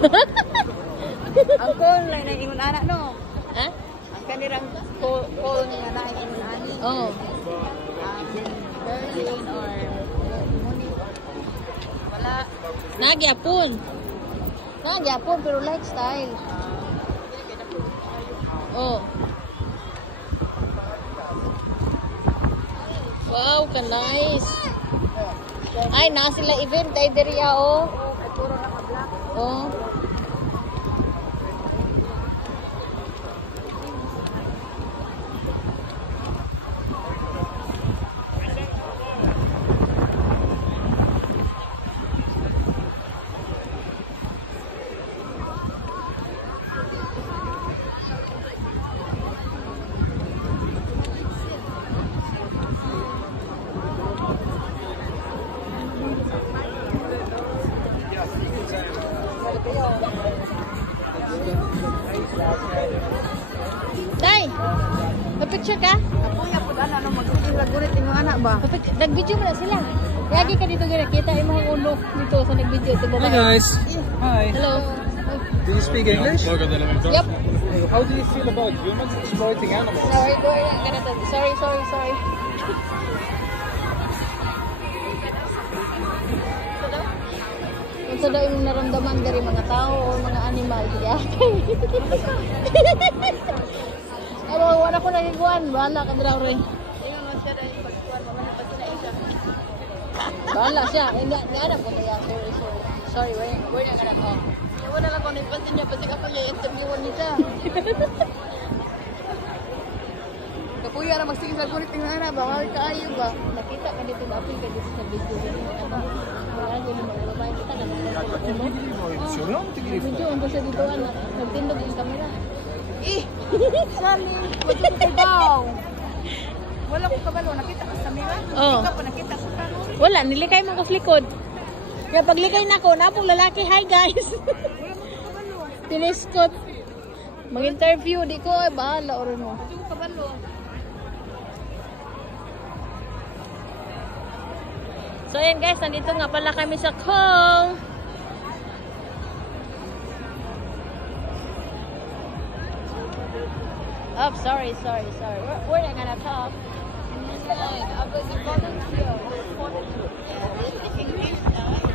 Ang call na ingon anak no. Ha? Ang kanirang call nga na ingon ani. Oh. Berlin or Munich. Wala. Nagyapon. Nagyapon pero lifestyle. Oh. Wow, ka nice. Ay, na sila event ay diriya oh. Puro naka-black. Oh. Day, mag-picture ka? Ako ya pud ana no mag-gurit ingon anak ba. Nag-video mo na sila. Lagi ka dito gina kita imong ulo dito sa nag-video to babae. Hi guys. Hi. Hello. Do you speak English? Yep. How do you feel about humans exploiting animals? Sorry, go ahead. Ganito. Sorry. Kung sa daw yung naramdaman dari mga tao o mga animal, kaya. Pero wala ko nagiguan, bahala ka daw rin. Ingon mo siya dahil pagkuan mo na pati na isa. Bahala siya. Hindi alam ko kaya. Sorry, we're not gonna talk. Wala lang ko nipansin niya pati kapag i-interviewan niya. Kapuya na magsiging sa gurit ng ana ba? Wala kaayo ba? Nakita ka dito na apil ka dito sa video. Wala din yung mga babae kita na video ang siya dito anak. Nagtindog yung camera. Sali, wala ko kabaw. Wala ko kabalo, nakita ka sa camera? Oo. Ikaw pa nakita ko ka no? Wala, nilikay mo ko sa likod. Kaya paglikay na ko, napong lalaki, hi guys. Wala mo ko kabalo. Tiniskot. Mag-interview, di ko, ay bahala o rin mo. Wala ko kabalo. So ayan guys, nandito nga pala kami sa Kong. Oh, sorry. We're not gonna talk. I was volunteer.